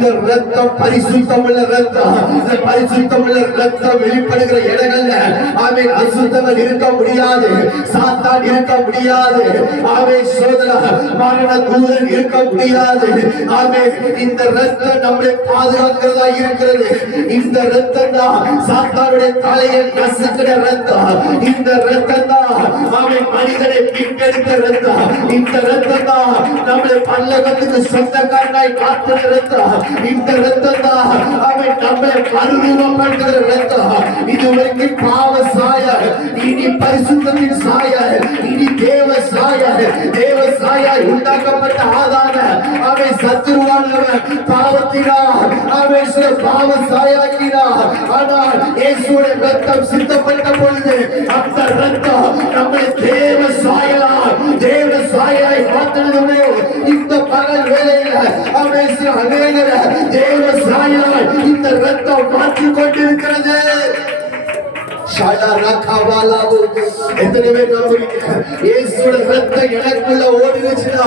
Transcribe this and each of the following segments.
இந்த ரத்தம் பரிசுத்தமுள்ள ரத்தம். இந்த பரிசுத்தமுள்ள ரத்தம் வெளிப்படுகிற இடங்கள்ல ஆமென் அசுத்தங்கள் இருக்க முடியாது, சாத்தான் இருக்க முடியாது, ஆமென் சோதரா மரண தூதன் இருக்க முடியாது. ஆமென் இந்த ரத்தம் நம்மை பாதுகாக்கிறதா இருக்கிறது. இந்த ரத்தம் தான் சாத்தானுடைய தலையை நசுக்கிற ரத்தம். இந்த ரத்தம் தான் ஆமென் மனிதனை மீட்டெடுத்த ரத்தம். இந்த ரத்தம் தான் நம்மை பல்லவத்துக்கு சொந்தக்காரனாய் மாற்றுற ரத்தம். இந்த ரத்தம் தான் ஆமென் நம்மை மறுரூபப்படுத்துகிற ரத்தம். இதுவரைக்கும் பாவ சாய, இனி பரிசுத்தத்தின் சாய, இனி தேவ சாய. தேவ சாயாய் உண்டாக்கப்பட்ட ஆதார அவன் சத்துருவானவன் பாவத்தினார் அவன் சில பாவ சாயாக்கினார். ஆனால் இயேசுவின் ரத்தம் சித்தப்பட்ட பொழுது அந்த ரத்தம் நம்மை தேவ சாயலாய், தேவ சாயாய் மாற்றினதுமே இந்த பகல் வேளையில அவன் சில அநேகர தேவ சாயலாய் இந்த ரத்தம் மாற்றிக் கொண்டிருக்கிறது. எத்தனை பேர் நம்புறீங்க? இயேசுவோட ரத்தம் எனக்குள்ள ஓடுச்சுன்னா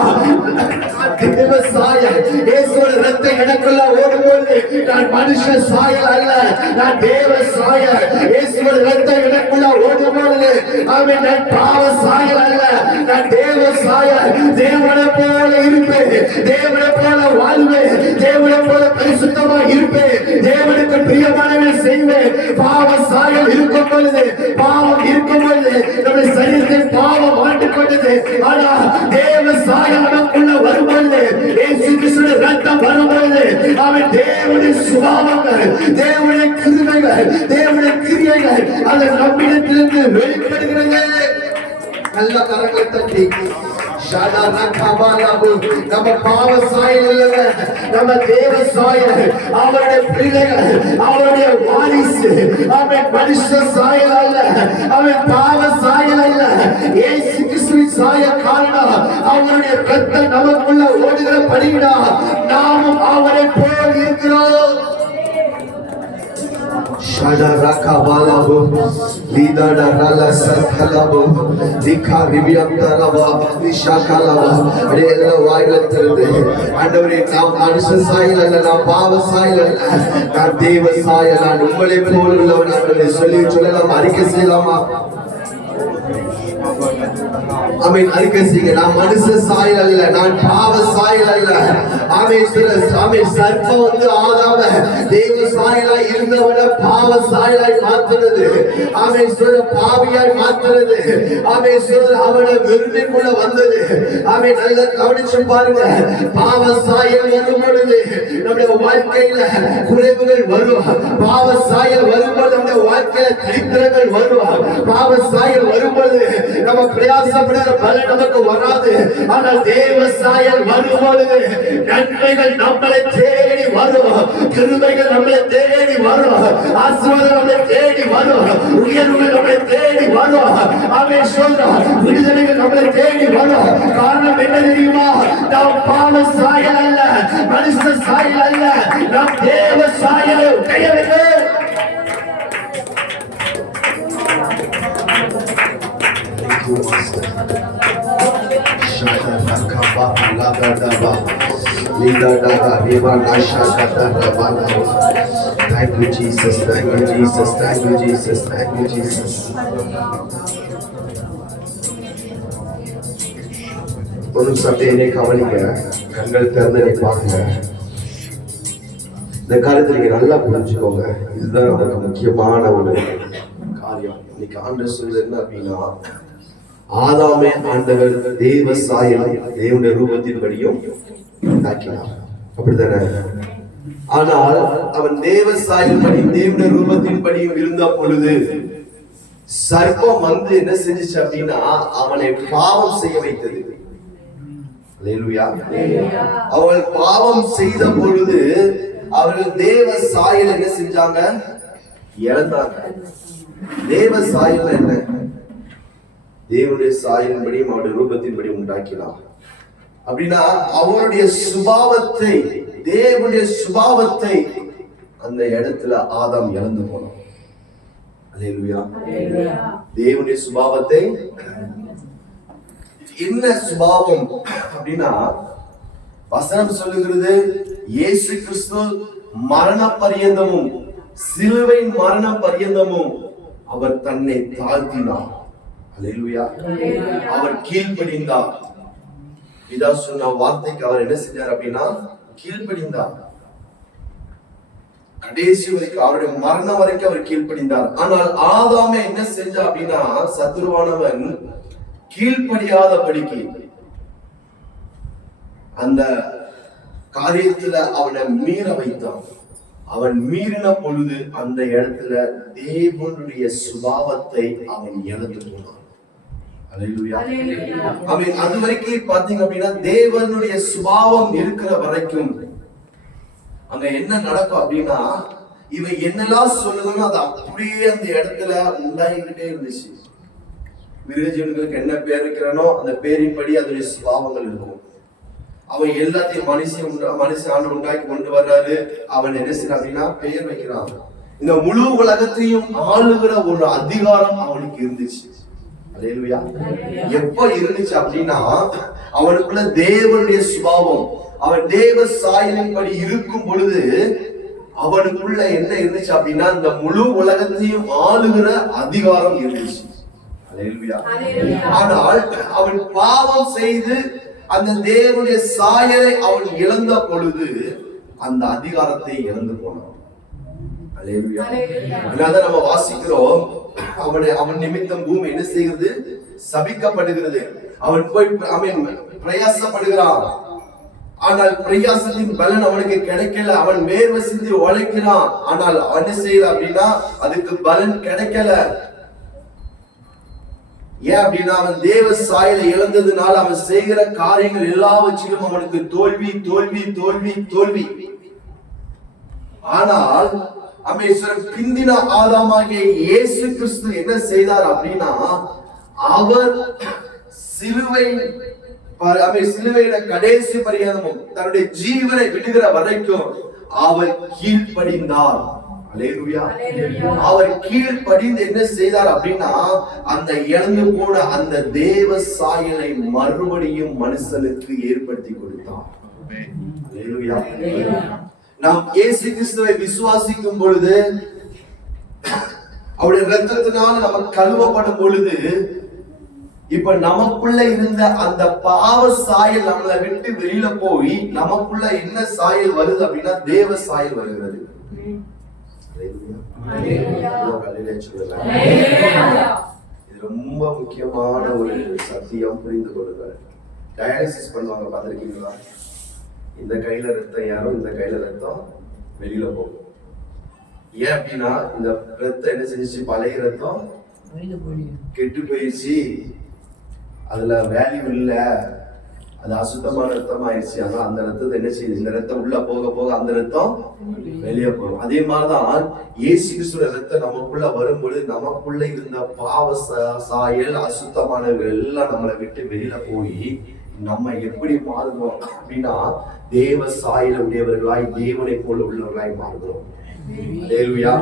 தேவ சாயல். இயேசுவோட ரத்தம் எனக்குள்ள ஓடும்போது நான் மனுஷ சாயல் அல்ல, நான் தேவ சாயல். இயேசுவோட ரத்தம் எனக்குள்ள ஓடும்போது ஆமென் நான் பாவ சாயல் அல்ல, நான் தேவ சாயல். தேவனை போல இருப்பேன், தேவனை போல வாழ்வேன், தேவனை போல பரிசுத்தமா இருப்பேன், தேவனுக்கு பிரியமானவை செய்வேன். பாவ சாயல் இருக்கும் பொழுது, பாவம் இருக்கும் பொழுது நம்முடைய சரீரத்தில் பாவம் ஆண்டுக் கொண்டது. ஆனால் தேவ சாயல் நமக்குள்ள வரும்பொழுது, இயேசு கிறிஸ்துவின் ரத்தம் வரும்பொழுது அவன் தேவனுடைய சுபாவங்கள், தேவனுடைய கிருபைகள், தேவனுடைய கிரியைகள் அது நம்மிடத்திலிருந்து வெளிப்படுகிறது. நல்ல கரங்களை தட்டி நம்ம பாவ சாயல் இல்ல, நம்ம தேவ சாயல். அவருடைய பிள்ளைகள், அவருடைய வாரிசு. அவன் மனுஷ சாயல் அல்ல, அவன் பாவ சாயல் அல்ல. இயேசு கிறிஸ்துவின் சாயல் காரணம் அவருடைய ரத்தம் நமக்குள்ள ஓடுகிற படிவிடா நாமும் அவரை போல் இருக்கிறோம். Shadaraka balabu, lidada rala sathalabu, dikha ribiyamtalava, nishakalava. Adela vaayalathirudhu. Andavare நாம் மனுஷ சாயல் அல்ல, நாம் பாவ சாயல் அல்ல, நாம் தேவ சாயல். நான் உங்களை போல் உள்ளவன் என்று சொல்லலாம். அறிக்கை செய்யலாமா? ஆமென். அறிக்கை செய்யுங்க. நான் மனுஷ சாயல் அல்ல, நான் பாவ சாயல் அல்ல. ஆமென். ஆமென். சர்ப்பம் வந்து ஆதாம தேவ சாயலாய் இருந்தவன பாவ சாயலாய் மாற்றுறது. ஆமென். பாவியாய் மாற்றுறது. ஆமென். அவன வெறுமைக்குள்ள வந்தது. ஆமென். நல்லா கவனிச்சு பாருங்க. பாவ சாயல் வரும் பொழுது நம்முடைய வாழ்க்கையில குறைவுகள் வரும். பாவ சாயல் வரும்போது நம்முடைய வாழ்க்கையில தரித்திரங்கள் வரும். பாவ சாயல் வரும்போது நம்ம பிரயாசப்படுற பலன் நமக்கு வராது. ஆனால் தேவ சாயல் வரும்பொழுது நன்மைகள் நம்மளை தேடி வரும், கிருபைகள் நம்மளை தேடி வரும், ஆசீர்வாதம் நம்மளை தேடி வரும், உயர்வுகள் நம்மளை தேடி வரும். அவன் சொல்றான், விடுதலைகள் நம்மளை தேடி வரும். காரணம் என்ன தெரியுமா? நாம் பாவ சாயல் அல்ல, மனுஷ சாயல் அல்ல, நாம் தேவ சாயலை உடையவர்கள். Thank you, Jesus. Thank you, Jesus. Thank you, Jesus. Thank you, Jesus. ஒரு சபையினை கவனிங்க, கண்கள் திறந்து பாருங்க. இந்த காலத்துல நீங்க நல்லா புரிஞ்சுக்கோங்க. இதுதான் நமக்கு முக்கியமான ஒரு காரியம். இன்னைக்கு ஆண்டவர் சொல்றது என்ன அப்படின்னா, ஆதாமே ஆண்டவர் தேவ சாயல் தேவனுடைய ரூபத்தின்படியும் உண்டாக்கினார். அப்படித்தானே? ஆனால் அவன் தேவ சாயல்படி தேவனுடைய ரூபத்தின்படியும் இருந்த பொழுது சர்ப்பம் வந்து என்ன செஞ்சிச்சு அப்படின்னா அவனை பாவம் செய்ய வைத்தது. அவள் பாவம் செய்த பொழுது அவர்கள் தேவ சாயல் என்ன செஞ்சாங்க? இழந்தாங்க. தேவ சாயல் என்ன? தேவனுடைய சாயலின்படியும் அவருடைய ரூபத்தின்படி உண்டாக்கினார். அப்படின்னா அவருடைய சுபாவத்தை, தேவனுடைய சுபாவத்தை அந்த இடத்துல ஆதாம் இழந்து போனான். அல்லேலூயா. தேவனுடைய சுபாவத்தை, என்ன சுபாவம் அப்படின்னா வசனம் சொல்லுகிறது, இயேசு கிறிஸ்து மரண பரியந்தமும், சிலுவை மரண பரியந்தமும் அவர் தன்னை தாழ்த்தினார். அல்லேலூயா. அவர் கீழ்ப்படிந்தார். பிதா சொன்ன வார்த்தைக்கு அவர் என்ன செஞ்சார் அப்படின்னா கீழ்ப்படிந்தார். கடைசி வரைக்கும், அவருடைய மரணம் வரைக்கும் அவர் கீழ்ப்படிந்தார். ஆனால் ஆதாமே என்ன செஞ்சா அப்படின்னா, சத்துருவானவன் கீழ்ப்படியாதபடிக்கு அந்த காரியத்துல அவனை மீற வைத்தான். அவன் மீறின பொழுது அந்த இடத்துல தேவனுடைய சுபாவத்தை அவன் இழந்து போனான். அது வரைக்கும் பாத்தீங்க அப்படின்னா தேவனுடைய சுபாவம் இருக்கிற வரைக்கும் அங்க என்ன நடக்கும் அப்படின்னா, இவன் என்னெல்லாம் சொல்லுதுன்னு அது அப்படியே அந்த இடத்துல உண்டாகிக்கிட்டே இருந்துச்சு. மிருக ஜீவன்களுக்கு என்ன பேர் வைக்கிறானோ அந்த பேரின்படி அதனுடைய சுபாவங்கள் இருக்கும். அவன் எல்லாத்தையும் மனுஷன் ஆண்டு உண்டாக்கி கொண்டு வர்றாரு. அவன் என்ன செய்யறான் அப்படின்னா பெயர் வைக்கிறான். இந்த முழு உலகத்தையும் ஆளுகிற ஒரு அதிகாரம் அவனுக்கு இருந்துச்சு. அல்லேலூயா. எப்ப இருந்துச்சு அப்படின்னா, அவனுக்குள்ள தேவனுடைய சுபாவம், அவன் தேவ சாயலின்படி இருக்கும் பொழுது அவனுக்குள்ள என்ன இருந்துச்சு அப்படின்னா, இந்த முழு உலகத்தையும் ஆளுகிற அதிகாரம் இருந்துச்சு. அல்லேலூயா. ஆனால் அவன் பாவம் செய்து அந்த தேவனுடைய சாயலை அவன் இழந்த பொழுது அந்த அதிகாரத்தை இழந்து போனான். அல்லேலூயா. அதான் நம்ம வாசிக்கிறோம், அவன் நிமித்தம் பூமி என்ன செய்கிறது? சபிக்கப்படுகிறது. அவன் போய் பிரயாசப்படுகிறான். ஆனால் பிரயாசத்தின் பலன் அவனுக்கு கிடைக்கல. அவன் வேர்வை சிந்தி உழைக்கிறான். ஆனால் அவன் செய்யல அப்படின்னா அதுக்கு பலன் கிடைக்கல. ஏன் அப்படின்னா அவன் தேவ சாயலை இழந்ததுனால அவன் செய்கிற காரியங்கள் எல்லாவற்றிலும் அவனுக்கு தோல்வி தோல்வி தோல்வி தோல்வி. ஆனால் பிந்தின ஆதாமாகிய இயேசு கிறிஸ்து என்ன செய்தார் அப்படின்னா, அவர் சிலுவையில கடைசி பரியந்தமும் தன்னுடைய ஜீவனை விடுகிற வரைக்கும் அவர் கீழ்ப்படிந்தார். அல்லேலூயா. அவர் கீழ்ப்படிந்து என்ன செய்தார் அப்படின்னா, அந்த இழந்து போன அந்த தேவ சாயலை மறுபடியும் மனுஷனுக்கு ஏற்படுத்தி கொடுத்தார். அல்லேலூயா. நாம் இயேசு கிறிஸ்துவை விசுவாசிக்கும் பொழுது, அவருடைய இரத்தத்தினால நம்ம கழுவப்படும் பொழுது, இப்ப நமக்குள்ள இருந்த அந்த பாவ சாயல் நம்மளை விட்டு வெளியில போய் நமக்குள்ள என்ன சாயல் வருது அப்படின்னா தேவ சாயல் வருகிறது. இது ரொம்ப முக்கியமான ஒரு சத்தியம், புரிந்து கொள்ளுங்கள். டயாலிசிஸ் பண்ணுவாங்க, பார்த்திருக்கீங்களா? இந்த கையில ரத்தம் யாரும், இந்த கையில ரத்தம் வெளியில போகும். ஏன் அப்படின்னா இந்த ரத்தம் என்ன செஞ்சிச்சு? பழைய ரத்தம் கெட்டு போயிடுச்சு, அதுல வேல்யூ இல்ல, அது அசுத்தமான ரத்தம் ஆயிடுச்சு. ஆனா அந்த ரத்தத்தை என்ன செய்யுது? இந்த ரத்தம் உள்ள போக போக அந்த ரத்தம் வெளியே போகும். அதே மாதிரிதான் இயேசு கிறிஸ்துவோட ரத்தம் நமக்குள்ள வரும்பொழுது நமக்குள்ள இருந்த பாவ சாயல், அசுத்தமானவர்கள் எல்லாம் நம்மளை விட்டு வெளியில போய் நம்ம எப்படி மாறுறோம் அப்படின்னா தேவ சாயல உடையவர்களாய், தேவனை போல உள்ளவர்களாய் மாறுகிறோம். அல்லேலூயா.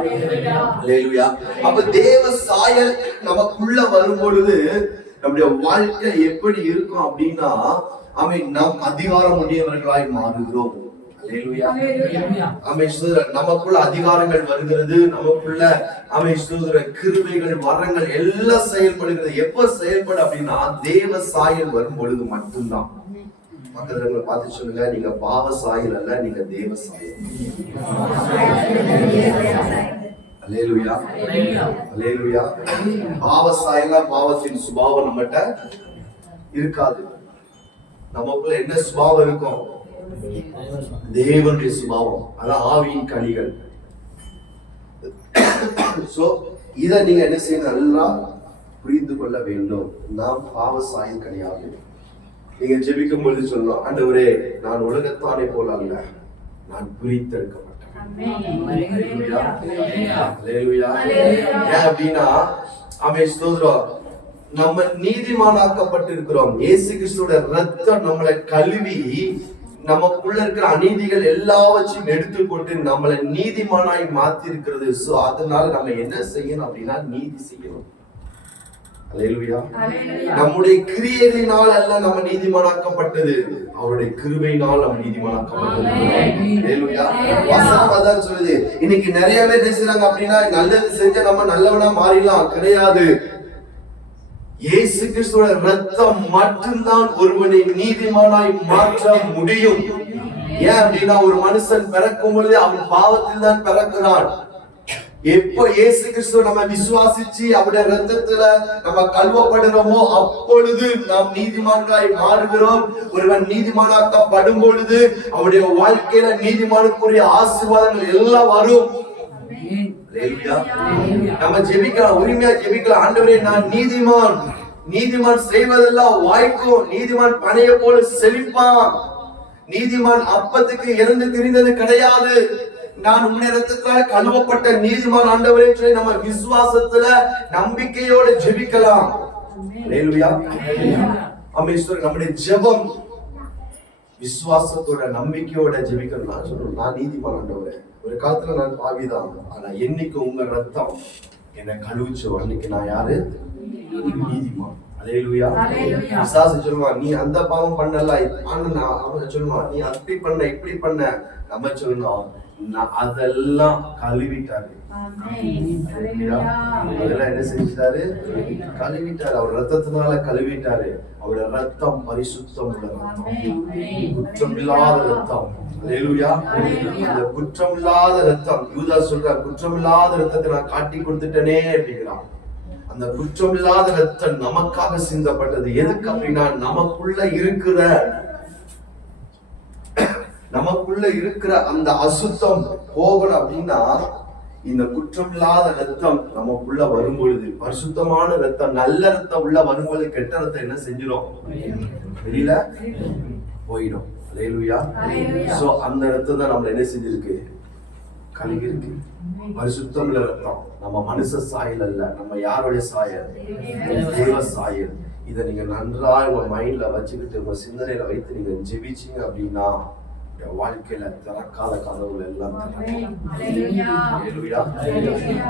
அல்லேலூயா. அப்ப தேவ சாயல் நமக்குள்ள வரும் பொழுது நம்முடைய வாழ்க்கை எப்படி இருக்கும் அப்படின்னா, நாம் அதிகாரம் உடையவர்களாய் மாறுகிறோம். நமக்குள்ள அதிகாரங்கள் வருகிறது, நமக்குள்ள கிருபைகள், வரங்கள் எல்லாம் செயல்படுகிறது. எப்ப செயல்படும் அப்படின்னா தேவ சாயல் வரும் பொழுது மட்டும்தான். பக்கத்துல பார்த்து சொல்லுங்க, நீங்க பாவ சாயல் அல்ல, நீங்க தேவ சாயல். அல்லேலூயா. அல்லேலூயா. பாவ சாயலா, பாவத்தின் சுபாவம் நம்மகிட்ட இருக்காது. நமக்குள்ள என்ன சுபாவம் இருக்கும்? தேவனுடைய சுபாவம். அதான் ஆவியின் கனிகள். சோ இத நீங்க என்ன செய்யணும்? நல்லா புரிந்து கொள்ள வேண்டும். நாம் பாவ சாயல் கனியாக நீங்க ஜெபிக்கும் பொழுது சொல்லணும், ஆண்டவரே நான் உலகத்தானே போல அல்ல, நான் பிரித்தெடுக்கப்பட்டேன். அப்படின்னா நம்ம நீதிமானாக்கப்பட்டிருக்கிறோம். இயேசு கிறிஸ்துவோட ரத்தம் நம்மளை கழுவி நமக்குள்ள இருக்கிற அநீதிகள் எல்லாவற்றையும் எடுத்து போட்டு நம்மளை நீதிமானாய் மாத்தி இருக்கிறது. சோ அதனால நம்ம என்ன செய்யணும் அப்படின்னா நீதி செய்யணும். அல்லேலூயா. நம்முடைய கிரியைகளினால் அல்ல நம்ம நீதிமானாக்கப்பட்டது, அவருடைய கிருபையினால் நம்ம நீதிமானாக்கப்பட்டது. அல்லேலூயா. வசனம் அதான் சொல்லுது. இன்னைக்கு நிறைய பேர் பேசுறாங்க அப்படின்னா நல்லது செஞ்சா நம்ம நல்லவனா மாறிடலாம், கிடையாது. இயேசு கிறிஸ்துவோட ரத்தம் மட்டும்தான் ஒருவனை நீதிமானாய் மாற்ற முடியும். ஏன் அப்படின்னா ஒரு மனுஷன் பிறக்கும் பொழுது அவன் பாவத்தில் தான் பிறக்கிறான். எப்போ இயேசு கிறிஸ்துவ நம்ம விசுவாசிச்சு அவருடைய ரத்தத்துல நம்ம கழுவப்படுறோமோ அப்பொழுது நாம் நீதிமான்களாய் மாறுகிறோம். ஒருவன் நீதிமானாக்கப்படும் பொழுது அவருடைய வாழ்க்கையில நீதிமானுக்குரிய ஆசீர்வாதங்கள் எல்லாம் வரும். நம்ம ஜெபிக்கலாம், உரிமையா ஜெபிக்கலாம். ஆண்டவரே, நான் நீதிமான், நீதிமான் செய்வதெல்லாம் வாய்க்கும், நீதிமான் பனையை போல செழிப்பான், நீதிமான் அப்பத்துக்கு இறந்து திரிந்தது கிடையாது, நான் உம்முடைய ரத்தத்தால் கழுவப்பட்ட நீதிமான் ஆண்டவரே சொல்லி நம்ம விசுவாசத்துல நம்பிக்கையோட ஜெபிக்கலாம். அல்லேலூயா. ஆமென். நம்முடைய ஜெபம் விசுவாசத்தோட நம்பிக்கையோட ஜெபிக்கணும். நான் சொல்றேன், நான் நீதிமான் ஆண்டவரே, ஒரு காலத்துல நான் பாவிதான், ஆனா என்னைக்கு உங்க ரத்தம் என்னை கழுவிச்சோ அன்னைக்கு நான் யாரு? நீதிமான். அல்லேலூயா. பிசாசு சொல்லுவான், நீ அந்த பாவம் பண்ணல, அவன் சொல்லுவான், நீ அப்படி பண்ண இப்படி பண்ண. நம்ம சொல்லணும், அதெல்லாம் கழுவிட்டாரு. அதெல்லாம் என்ன செஞ்சிட்டாரு? கழுவிட்டாரு. அவர் ரத்தத்தினால கழுவிட்டாரு. அவருடைய ரத்தம் பரிசுத்தம் உள்ள ரத்தம், குற்றம் இல்லாத ரத்தம். அல்லேலூயா. அந்த குற்றம் இல்லாத ரத்தம், யூதா சொல்ற குற்றம் இல்லாத ரத்தத்தை நான் காட்டி கொடுத்துட்டேனே அப்படிங்கிறான். அந்த குற்றம் இல்லாத ரத்தம் நமக்காக சிந்தப்பட்டது. எதுக்கு அப்படின்னா நமக்குள்ள இருக்கிற அந்த அசுத்தம் போகணும் அப்படின்னா இந்த குற்றம் இல்லாத ரத்தம் நமக்குள்ள வரும்பொழுது, பரிசுத்தமான ரத்தம், நல்ல ரத்தம் உள்ள வரும்பொழுது கெட்ட ரத்தம் என்ன செஞ்சிடும்? வெளியில போயிடும். அல்லேலூயா. சோ அந்த ரத்தம் தான் நம்மள என்ன செஞ்சிருக்கு? கழுவி இருக்கு. பரிசுத்தம் உள்ள ரத்தம். நம்ம மனுஷ சாயல் அல்ல, நம்ம யாருடைய சாயல்? தேவ சாயல். இதை நீங்க நன்றா உங்க மைண்ட்ல வச்சுக்கிட்டு உங்க சிந்தனையில வைத்து நீங்க ஜெபிச்சீங்க அப்படின்னா வாழ்க்கையில திறக்காத கதவுகள் எல்லாம்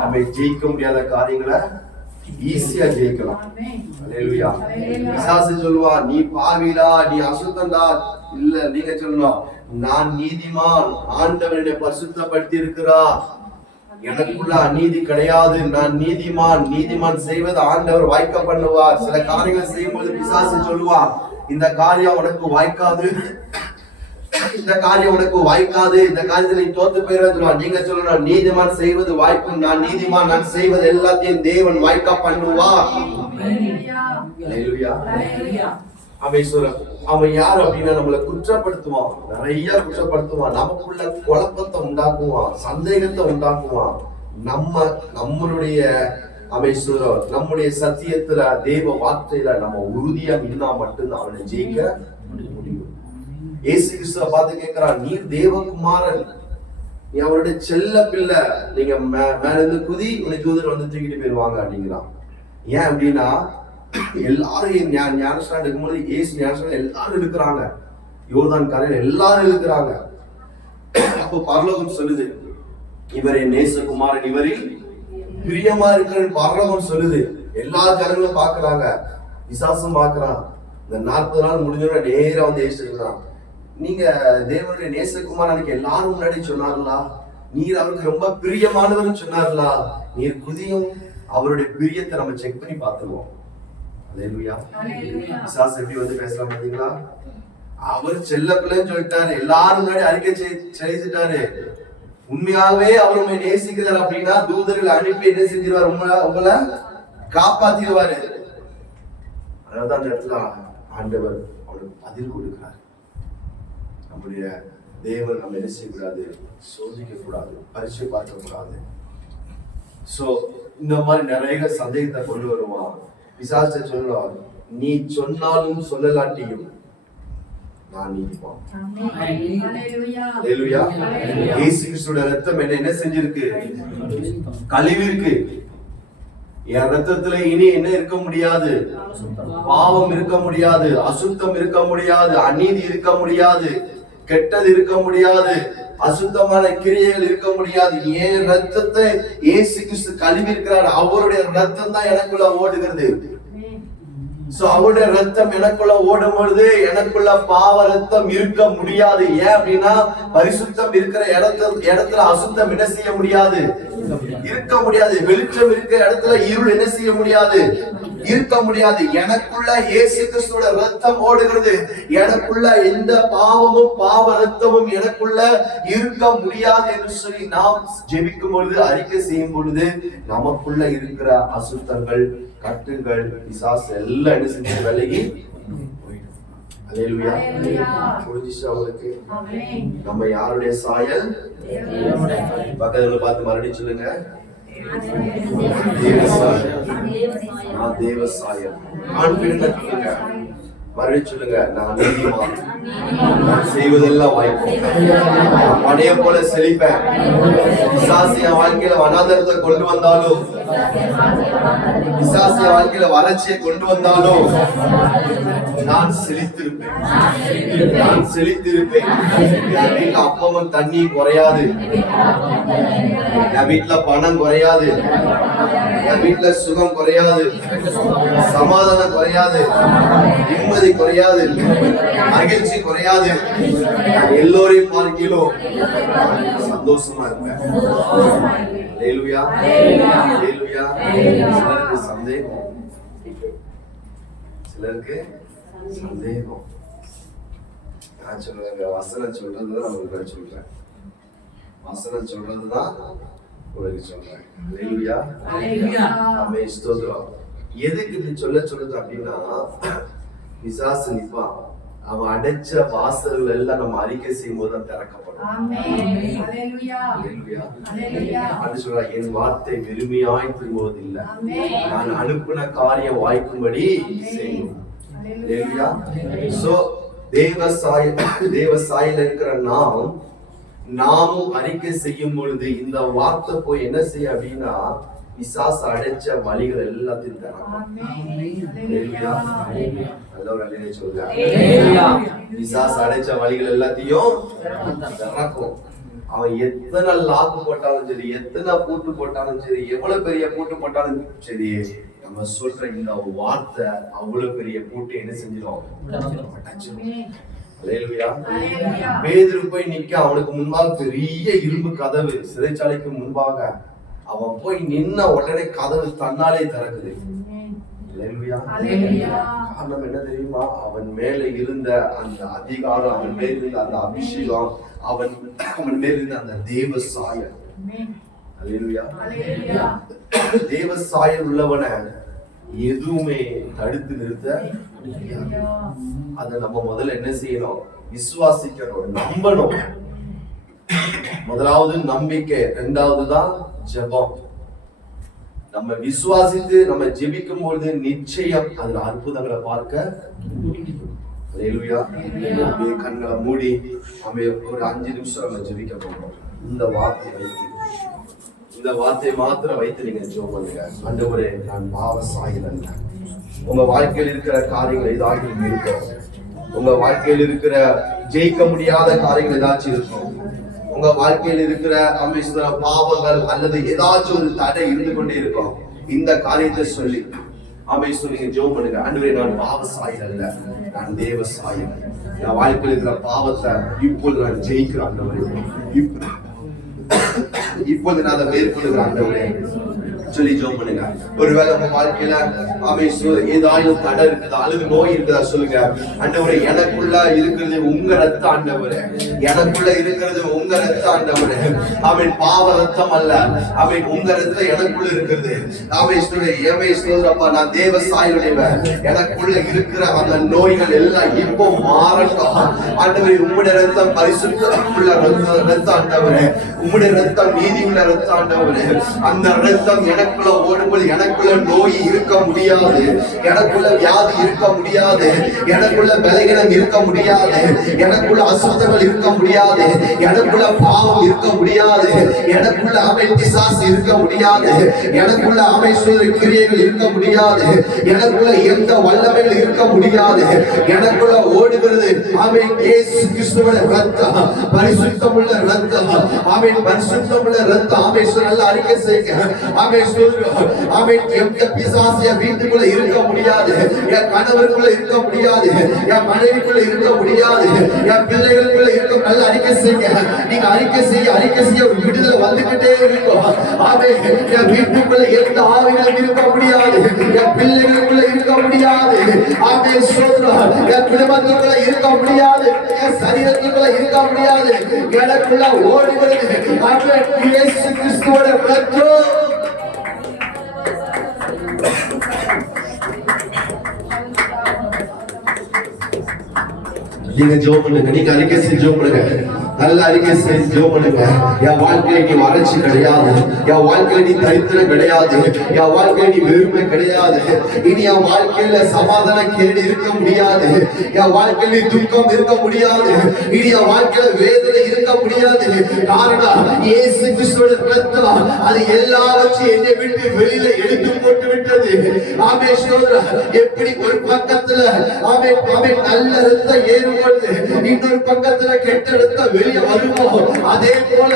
நம்ம ஜெயிக்க முடியாத காரியங்களை ஈஸியா ஜெயிக்கலாம். அல்லேலூயா. பிசாசு சொல்லுவா, நீ பாவிடா, நீ அசுத்தம்டா. இல்ல, நீங்க சொல்லணும், நான் நீதிமான், ஆண்டவரை பரிசுத்தப்படுத்தி இருக்கிறார், எனக்குள்ள அநீதி கிடையாது, நான் நீதிமான். நீதிமான் செய்வது ஆண்டவர் வாய்க்க பண்ணுவார். சில காரியங்கள் செய்யும் போது பிசாசு சொல்லுவா, இந்த காரியம் உனக்கு வாய்க்காது, இந்த காரியம் உனக்கு வாய்க்காது, இந்த காரியத்தை நீ தோத்து போயிடுவா. நீங்க சொல்லணும், நீதிமான் செய்வது வாய்க்கும், நான் நீதிமான், நான் செய்வது எல்லாத்தையும் தேவன் வாய்க்க பண்ணுவா. அவன் யாரு அப்படின்னா நம்மளை குற்றப்படுத்துவான், நிறைய குற்றப்படுத்துவான், நமக்குள்ள குழப்பத்தை உண்டாக்குவான், சந்தேகத்தை உண்டாக்குவான். நம்மளுடைய அமைச்சர் நம்முடைய சத்தியத்துல தேவ வார்த்தையில நம்ம உறுதியா நின்னா மட்டும்தான் அவனை ஜெயிக்க முடியும். இயேசு கிறிஸ்துவ பார்த்து கேட்கிறான், நீர் தேவகுமாரன், நீ அவருடைய செல்ல பிள்ளை, நீங்க மேல இருந்து குதி, உன்னை தூதர் வந்து தூக்கிட்டு போயிருவாங்க அப்படிங்கிறான். ஏன் அப்படின்னா எல்லாரும் ஞானஸ்நானம் எடுக்கும்போது இயேசு ஞானஸ்நானம் எல்லாரும் இருக்கிறாங்க, யோர்தான் கரையில எல்லாரும் இருக்கிறாங்க. அப்போ பரலோகம் சொல்லுது, இவர் என் நேசகுமாரன், இவரில் பிரியமா இருக்கிற பரலோகம் சொல்லுது. எல்லா ஜனங்களும் பாக்குறாங்க, விசாசம் பாக்குறான். இந்த 40 நாள் முடிஞ்சோட நேரா வந்து இயேசு சொல்றான், நீங்க தேவனுடைய நேசகுமாரனுக்கு எல்லாரும் முன்னாடி சொன்னார்களா? நீர் அவருக்கு ரொம்ப பிரியமானவர் சொன்னார்களா? நீர் குதியும், அவருடைய பிரியத்தை நம்ம செக் பண்ணி பார்த்துருவோம். அல்லேலூயா. பிசாசு எப்படி வந்து பேசலாம் பாத்தீங்களா? அவர் செல்ல பிள்ளைன்னு சொல்லிட்டாரு, எல்லாரும் முன்னாடி அறிக்கை செய்துட்டாரு. உண்மையாகவே அவர் உண்மை நேசிக்கிறார் அப்படின்னா தூதர்கள் அனுப்பி என்ன செஞ்சிருவார்? உங்களை காப்பாத்திடுவாரு. அதாவது அந்த இடத்துல ஆண்டவர் அவனுக்கு பதில் கொடுக்கிறார். நம்முடைய தேவன் நம்ம என்ன செய்யக்கூடாது? சோதிக்க கூடாது, பரிசு பார்க்க கூடாது. சோ இந்த மாதிரி நிறைய சந்தேகத்தை கொண்டு வருவான். பிசாசு சொல்லுவான், நீ சொன்னாலும் சொல்லலாட்டியும் நான் நீதிமான். அல்லேலூயா. இயேசு கிறிஸ்துவோட ரத்தம் என்ன செஞ்சிருக்கு? கழுவி இருக்கு. என் ரத்தத்துல இனி என்ன இருக்க முடியாது? பாவம் இருக்க முடியாது, அசுத்தம் இருக்க முடியாது, அநீதி இருக்க முடியாது, கெட்டது இருக்க முடியாது, அசுத்தமான கிரியைகள் இருக்க முடியாது. ஏன் ரத்தத்தை இயேசு கிறிஸ்து கழுவி இருக்கிறார். அவருடைய ரத்தம் தான் எனக்குள்ள ஓடுகிறது. சோ அவருடைய ரத்தம் எனக்குள்ள ஓடும் பொழுது எனக்குள்ள பாவ ரத்தம் இருக்க முடியாது. ஏன் அப்படின்னா பரிசுத்தம் இருக்கிற இடத்துல அசுத்தம் என்ன செய்ய முடியாது, இருக்க முடியாது. வெளிச்சம் இருக்கிற இடத்துல இருள் என்ன செய்ய முடியாது, இருக்க முடியாது. எனக்குள்ள இயேசு கிறிஸ்துவோட ரத்தம் ஓடுகிறது. எனக்குள்ள எந்த பாவமும் பாவ ரத்தமும் எனக்குள்ள இருக்க முடியாது என்று சொல்லி நாம் ஜெபிக்கும் பொழுது, அறிக்கை செய்யும் பொழுது நமக்குள்ள இருக்கிற அசுத்தங்கள், கட்டுகள், பிசாசு எல்லாம் என்ன செஞ்சு விலகி புரிஞ்சிச்சு அவங்களுக்கு. நம்ம யாருடைய சாயல்? பக்கத்துல பார்த்து மறுபடியும் சொல்லுங்க, நான் தேவ சாயல். கான்பிடன்டா சொல்லுங்க, மறுபடியும் சொல்லுங்க, நான் நீதிமான், நான் செய்வதெல்லாம் வாய்ப்போம், மனைய போல செழிப்பேன். பிசாசிய வாழ்க்கையில வனாந்தரத்தை கொண்டு வந்தாலும், பிசாசிய வாழ்க்கையில வறட்சியை கொண்டு வந்தாலும் நான் செழித்திருப்பேன், நான் செழித்திருப்பேன். என் வீட்டுல அப்பமும் தண்ணி குறையாது, என் வீட்டுல பணம் குறையாது, என் வீட்டுல சுகம் குறையாது, சமாதானம் குறையாது, நிம்மதி குறையாது, மகிழ்ச்சி குறையாது. எல்லோரையும் பார்க்கிலும் சந்தோஷமா இருப்பேன். ஹல்லேலூயா, ஹல்லேலூயா. சிலருக்கு சந்தேகம், சிலருக்கு சந்தேகம். நான் சொல்றேங்க, வசனம் சொல்றதுதான் உங்களுக்கு சொல்றேன், வசனம் சொல்றதுதான் உங்களுக்கு சொல்றேன். ஹல்லேலூயா, ஆமென், ஸ்தோத்திரம். எதுக்கு இது சொல்லுது அப்படின்னா, பிசாசு நிப்பான், அவன் அடைச்ச வாசல்கள் எல்லாம் நம்ம அறிக்கை செய்யும் போது தான் திறக்கப்படும். என் வார்த்தை வெறுமையாய் திரும்புவதில்லை, நான் அனுப்பின காரியம் வாய்க்கும்படி செய்யும். தேவ சாயல இருக்கிற நாமும் அறிக்கை செய்யும் பொழுது இந்த வார்த்தை போய் என்ன செய்ய அப்படின்னா, பிசாசு அடைச்ச வழிகள் எல்லாத்தையும் தரணும். பிசாசு அடைச்ச வழிகள் எல்லாத்தையும் திறக்கும். அவன் எத்தனை லாக்கு போட்டாலும் சரி, எத்தனை பூட்டு போட்டாலும் சரி, எவ்வளவு பெரிய பூட்டு போட்டாலும் சரி, நம்ம சொல்ற இந்த வார்த்தை அவ்வளவு பெரிய பூட்டு என்ன செஞ்சிடும், பேதுரு போய் நிக்க, அவனுக்கு முன்பாக பெரிய இரும்பு கதவு, சிறைச்சாலைக்கு முன்பாக அவன் போய் நின்ன உடனே கதவு தன்னாலே திறக்குது. காரணம் என்ன தெரியுமா? அவன் மேல இருந்த அந்த அதிகாரம், அவன் மேல இருந்த அந்த அபிஷேகம், அவன் மேல இருந்த அந்த தேவ சாயல். தேவ சாயல் உள்ளவன எதுவுமே தடுத்து நிறுத்த முடியாது. அதை நம்ம முதல்ல என்ன செய்யணும்? விசுவாசிக்கணும், நம்பணும். முதலாவது நம்பிக்கை, இரண்டாவதுதான் ஜெபம். நம்ம விசுவாசித்து நம்ம ஜெபிக்கும் பொழுது நிச்சயம் அதுல அற்புதங்களை பார்க்க. கண்களை மூடி நம்ம ஒரு 5 நிமிஷம் நம்ம ஜெபிக்க போறோம். இந்த வார்த்தையை வைத்து, இந்த வார்த்தையை மாத்திரம் வைத்து நீங்க ஜெபம் பண்ணுங்க. ஆண்டவரே, நான் பாவ சாயல் அல்ல. உங்க வாழ்க்கையில் இருக்கிற காரியங்கள் ஏதாச்சும் இருக்கும், உங்க வாழ்க்கையில் இருக்கிற ஜெயிக்க முடியாத காரியங்கள் ஏதாச்சும் இருக்கும், உங்க வாழ்க்கையில் இருக்கிற பாவங்கள் அல்லது ஏதாச்சும் ஒரு தடை இருந்து கொண்டே இருக்கும். இந்த காரியத்தை சொல்லி நீங்க ஜெபம் பண்ணுங்க. ஆண்டவரே, நான் பாவ சாயல் அல்ல, நான் தேவ சாயல். என் வாழ்க்கையில் இருக்கிற பாவத்தை இப்பொழுது நான் ஜெயிக்கிறேன் ஆண்டவரே, இப்போது நான் அதை மேற்கொள்கிறேன் ஆண்டவரே சொல்லி ஜெபம் பண்ணுங்க. ஒருவேளை உங்க வாழ்க்கையில ஏதாவது தடை இருக்குதா அல்லது நோய் இருக்குதா சொல்லுங்க. ஆண்டவரே, எனக்குள்ள இருக்கிறது உங்க ரத்த ஆண்டவரே, எனக்குள்ள இருக்கிறது உங்க ரத்த ஆண்டவரே. அவன் பாவ ரத்தம் அல்ல, அவன் உங்க ரத்தம் எனக்குள்ள இருக்கிறது. நான் தேவ சாயலுடையவன், எனக்குள்ள இருக்கிற அந்த நோய்கள் எல்லாம் இப்போ மாறட்டும் ஆண்டவரே. உம்முடைய ரத்தம் பரிசுத்தமுள்ள ரத்தம் ஆண்டவரே, உம்முடைய ரத்தம் நீதி உள்ள ரத்தம் ஆண்டவரே. அந்த ரத்தம் எனக்குள்ள ஓடும்போது எனக்குள்ள நோய் இருக்க முடியாது, எனக்குள்ள வியாதி இருக்க முடியாது, எனக்குள்ள பலகீனம் இருக்க முடியாது, எனக்குள்ள அசுத்தங்கள் இருக்க முடியாது, எனக்குள்ள பாவம் இருக்க முடியாது, எனக்குள்ள பிசாசு இருக்க முடியாது, எனக்குள்ள கிரியைகள் இருக்க முடியாது, எனக்குள்ள எந்த வல்லமைகள் இருக்க முடியாது. எனக்குள்ள ஓடுகிறது இயேசு கிறிஸ்துவின் ரத்தம், பரிசுத்தமுள்ள ரத்தம், பரிசுத்தமுள்ள ரத்தம். நல்ல அறிக்கை செய்யுங்க. எந்த பிசாசு என் வீட்டுக்குள்ள இருக்க முடியாது, என் கணவருக்குள்ள இருக்க முடியாது, என் மனைவிக்குள்ள இருக்க முடியாது, என் பிள்ளைகளுக்குள்ள இருக்க. நல்ல அறிக்கை செய்ய, நீங்க அறிக்கை செய்ய ஒரு விடுதலை வந்துகிட்டே இருக்கும். என் வீட்டுக்குள்ள எந்த ஆவிகளும் இருக்க முடியாது, என் பிள்ளைகளுக்குள்ள இருக்க முடியாது, என் குடும்பத்துக்குள்ள இருக்க முடியாது, என் சரீரத்துக்குள்ள இருக்க முடியாது. எனக்குள்ள ஓடுகிறது இயேசு கிறிஸ்துவோட ரத்தம். நீங்க ஜெபம் பண்ணுங்க, நீங்க அறிக்கை செஞ்சு ஜெபம் பண்ணுங்க, நல்ல அறிக்கை செஞ்சு ஜெபம் பண்ணுங்க. என் வாழ்க்கையில நீ வறட்சி கிடையாது, என் வாழ்க்கையில நீ தரித்திரம் கிடையாது, என் வாழ்க்கையில நீ வெறுமை கிடையாது, இனி என் வாழ்க்கையில சமாதான கேடு இருக்க முடியாது, என் வாழ்க்கையில நீ துக்கம் இருக்க முடியாது, இனி என் வாழ்க்கையில வேதனை இருக்க முடியாது. காரணம் இயேசு கிறிஸ்துவோட ரத்தம் அது எல்லாவற்றையும் என்னை விட்டு வெளியில எடுத்து போட்டு விட்டது. ஆமென் ஸ்தோத்திரம். எப்படி ஒரு பக்கத்துல நல்ல ரத்தம் ஏறும் பொழுது இன்னொரு பக்கத்துல கெட்ட ரத்தம் வெளியே வருமோ, அதே போல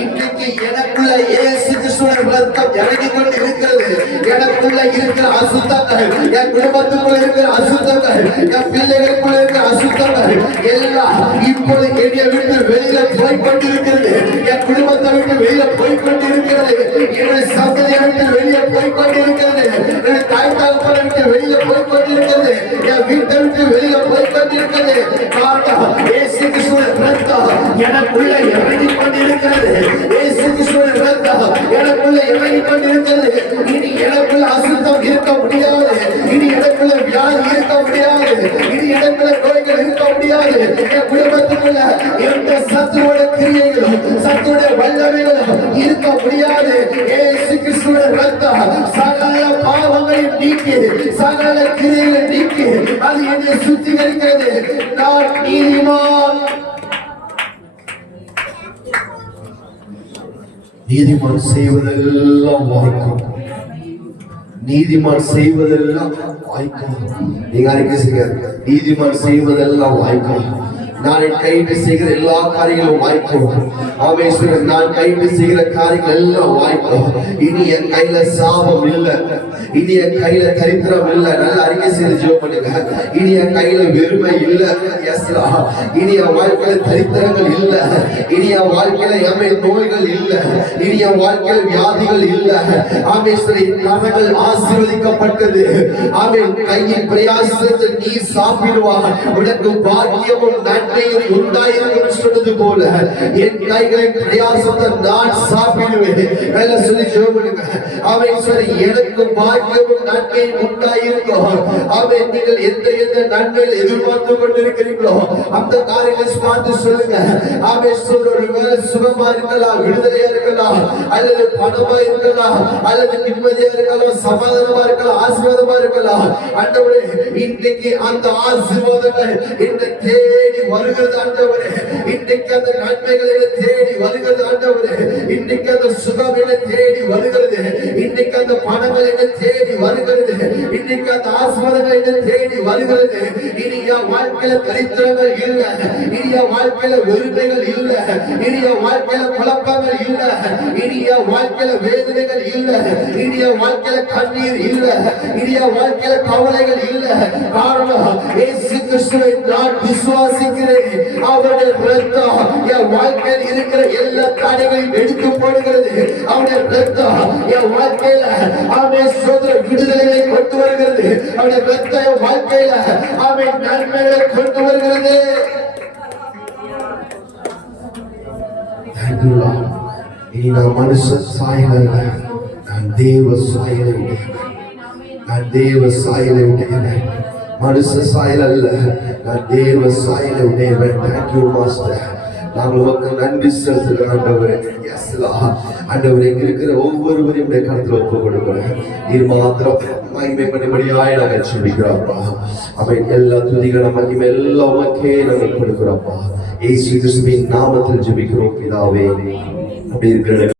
இன்னைக்கு எனக்குள்ள இயேசு கிறிஸ்துவோட ரத்தம் இறங்கி கொண்டு இருக்கிறது. எனக்குள்ள இருக்கிற அசுத்தங்கள், என் குடும்பத்துக்குள்ள இருக்கிற அசுத்தங்கள், என் பிள்ளைகளுக்குள்ள இருக்கிற அசுத்தங்கள் எல்லாம் இப்போது என்னை விட்டு வெளியில போய் கொண்டிருக்கிறது. என் குடும்பத்தை விட்டு வெளியில போய் கொண்டிருக்கிறது, என்னுடைய சந்ததியை விட்டு வெளியே போய் கொண்டிருக்கிறது, என்னுடைய தாய் தகப்பனை விட்டு வெளியில போய் கொண்டிருக்கிறது, என் வீட்டை விட்டு வெளியில போய் கொண்டிருக்கிறது. காரணம் இயேசு கிறிஸ்துவின் ரத்தம் எனக்குள்ள இறங்கி கொண்டிருக்கிறது. இயேசு கிறிஸ்துவின் ரத்தம் எனக்குள்ள இறங்கி கொண்டிருக்கிறது. இனி எனக்குள்ள அசுத்தம் இருக்க முடியாது, இனி எனக்குள்ள வியாதி இருக்க முடியாது, இனி எனக்குள்ள நோய்கள் இருக்க முடியாது. என் குடும்பத்துக்குள்ள எந்த சத்துருவோட கிரியைகளும் சத்துருடைய வல்லமைகளும் இருக்க முடியாது. இயேசு கிறிஸ்துவின் ரத்தம் சகல பாவங்களையும் நீக்கி, சகல கிரியைகளை நீக்கி அது என்னை சுத்திகரிக்கிறது. நான் நீதிமான். நீதிமான் செய்வதெல்லாம் வாய்க்கும், நீதிமான் செய்வதெல்லாம் வாய்க்கும். நீங்க அறிக்கை செய்ய, நீதிமான் செய்வதெல்லாம் வாய்க்கும். நான் கைட்டு செய்கிற எல்லா காரியங்களும் வாய்க்கும். ஆமென். நான் கைட்டு செய்கிற காரியங்கள் எல்லாம் வாய்க்கும். இனி என் கையில சாபம் இல்லை, இனி என் கையில தரித்திரம் இல்லை. நல்ல அறிக்கை செய்து ஜெபம் பண்ணுங்க. இனி என் கையில வெறுமை இல்லை, இனி என் வாழ்க்கையில தரித்திரங்கள் இல்லை, இனி என் வாழ்க்கையில நோய்கள் இல்லை, இனி என் வாழ்க்கையில வியாதிகள் இல்லை. ஆமென். கரங்கள் ஆசீர்வதிக்கப்பட்டது. ஆமென். கையின் பிரயாசத்தை நீ சாப்பிடுவாய், உனக்கு பாக்கியமும் நன்மையும் உண்டாயிருக்கும் சொன்னது போல என் கைகளின் பிரயாசத்தை நான் சாப்பிடுவேன். எல்லாம் சொல்லி ஜெபம் பண்ணுங்க. ஆமென். சரி, எனக்கு பாக்கியமும் நன்மையும் உண்டாயிருக்கும். ஆமென். நீங்கள் எந்த நன்மையை எதிர்பார்த்து கொண்டிருக்கிறீர்களோ அந்த காரியங்களை பார்த்து சொல்லுங்க. ஆமென். ஒருவேளை சுகமா இருக்கலாம், விடுதலையா இருக்கலாம், அல்லது பணமா இருக்கலாம், அல்லது நிம்மதியா இருக்கலாம், சமாதானமா இருக்கலாம், ஆசீர்வாதமா இருக்கலாம். ஆண்டவரே, இன்றைக்கு அந்த ஆசீர்வாதங்கள் என்னை தேடி வருகிறது ஆண்டவரே. இன்றைக்கு அந்த நன்மைகள் என்னை தேடி வருகிறது ஆண்டவரே. இன்றைக்கு அந்த சுகம் என்னை தேடி வருகிறது. இன்றைக்கு அந்த பணங்கள் என்னை தேடி வருகிறது. இன்றைக்கு அந்த ஆசீர்வாதங்கள் என்னை தேடி வருகிறது. இனி என் வாழ்க்கையில தரித்திரங்கள் இல்லை, இனி என் வாழ்க்கையில வெறுமைகள் இல்லை, இனி என் வாழ்க்கையில குழப்பங்கள் இல்லை, இனி என் வாழ்க்கையில வேதனைகள் இல்லை, இனி என் வாழ்க்கையில கண்ணீர் இல்லை, இனி என் வாழ்க்கையில கவலைகள் இல்லை. காரணம் இயேசு கிறிஸ்துவை நான் விசுவாசிக்கிறேன். அவருடைய ரத்தம் என் வாழ்க்கையில் இருக்கிற எல்லா தடைகளையும் எடுத்து போடுகிறது. அவருடைய ரத்தம் என் வாழ்க்கையில விடுதலைகளை கொண்டு வருகிறது. அவருடைய ரத்தம் என் வாழ்க்கையில அவன் நன்மைகளை கொண்டு வருகிறது. இனி நான் மனுஷ சாயல, நான் தேவ சாயலை உடையவன். நான் தேவ சாயலை உடையவன், மனுஷ சாயல் அல்ல, நான் தேவ சாயலை உடையவன். Thank you master. நாங்கள் உமக்கு நன்றி செலுத்துகிறோம் ஆண்டவரே. ஆண்டவரே, இங்க இருக்கிற ஒவ்வொருவரையும் கருத்துல ஒப்பு கொடுக்கிறேன். நீர் மாத்திரம் மகிமை பண்ணும்படியாய் நாங்கள் சொல்லிக்கிறோம்ப்பா. அவை எல்லா துதிகளும் மகிமை எல்லாம் உமக்கே நாங்கள் கொடுக்கிறோம்ப்பா. இயேசு கிறிஸ்துவின் நாமத்தில் ஜெபிக்கிறோம் பிதாவே. அப்படி இருக்கிற